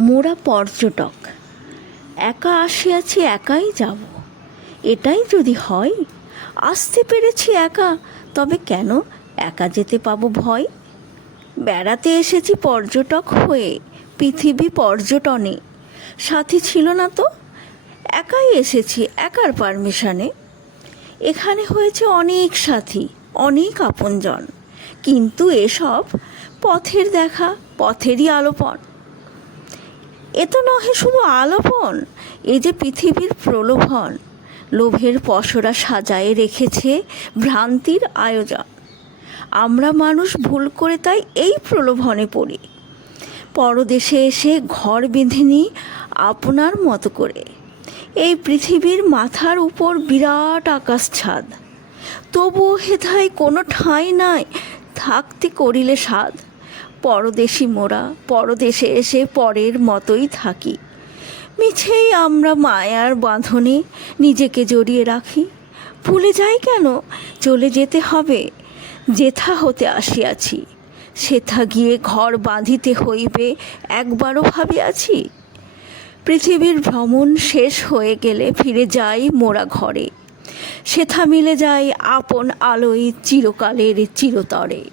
মোরা পর্যটক। একা আসিয়াছি একাই যাব। এটাই যদি হয়, আসতে পেরেছি একা, তবে কেন একা যেতে পাবো ভয়? বেড়াতে এসেছি পর্যটক হয়ে, পৃথিবী পর্যটনে। সাথী ছিল না তো? একাই এসেছি, একার পারমিশনে। এখানে হয়েছে অনেক সাথী, অনেক আপনজন। কিন্তু এসব পথের দেখা, পথেরই আলোপন। এ তো নহে শুধু আলোপন এ যে পৃথিবীর প্রলোভন। লোভের পসরা সাজায়ে রেখেছে ভ্রান্তির আয়োজন। আমরা মানুষ ভুল করে তাই এই প্রলোভনে পড়ি। পরদেশে এসে ঘর বেঁধে নিই আপনার মতো করে। এই পৃথিবীর মাথার উপর বিরাট আকাশ ছাদ। তবুও হেথায় কোনো ঠাঁই নাই, থাকতে করিলে স্বাদ পরদেশি মোরা, পরদেশে এসে পরের মতোই থাকি। মিছেই আমরা মায়ার বাঁধনে নিজেকে জড়িয়ে রাখি। ভুলে যাই কেন? চলে যেতে হবে। যেথা হতে আসিয়াছি, সেথা গিয়ে ঘর বাঁধিতে হইবে একবারও ভাবিয়াছি। পৃথিবীর ভ্রমণ শেষ হয়ে গেলে ফিরে যাই মোরা ঘরে। সেথা মিলে যাই আপন আলোয় চিরকালের চিরতরে।